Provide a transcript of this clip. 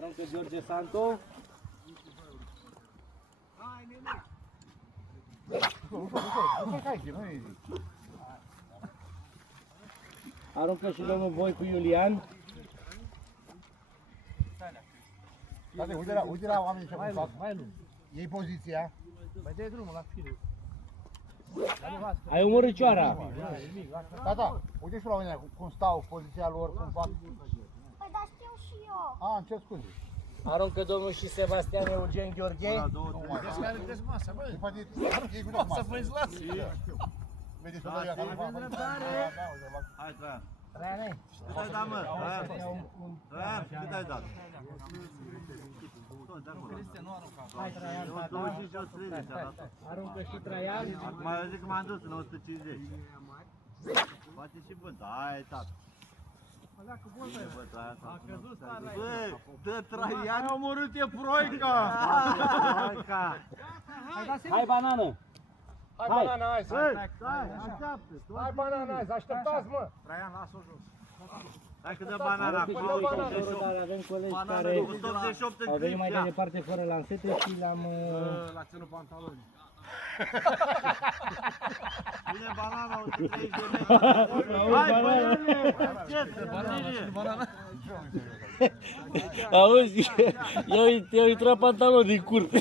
Aruncă George Santo. Aruncă și domnul Voicu Iulian. Uite la oamenii ce fac. Iei poziția. Mai dai drumul la fire. Ai omorât cioara. Tata, uite și la oamenii cum stau, poziția lor, cum fac. Păi dar știu și eu. Îmi cer scuze. Aruncă domnul și Sebastian Eugen Gheorghe. Vedeți care vedeți masa, băi? Ei cu masă. Să vă izlați. Vedeți că dă Hai, Traian. Traiane. Cât ai dat, mă? Traian, cât ai dat? Hai Traian, tata. 25 și 130 arată. Aruncă și Traian. Acum eu zic că m-am dus în 150. Poate și bun, hai, tată. A căzut starea. Bă, dă Traian. Ai omorât e proica. Troica. Hai banană. Hai banana, hai, Băi, stai, așteaptă. hai banana, hai, așteptați, mă. Traian, las-o jos. Hai că dă banana acolo, Dar 88. avem colegi Banana care 88 au în venit mai clip, ia. departe fără lansete și le-am... La ținut pantaloni. Vine banana, 130 de metri. Hai, băiule! Ce? Auzi, eu intrat pantaloni din curte.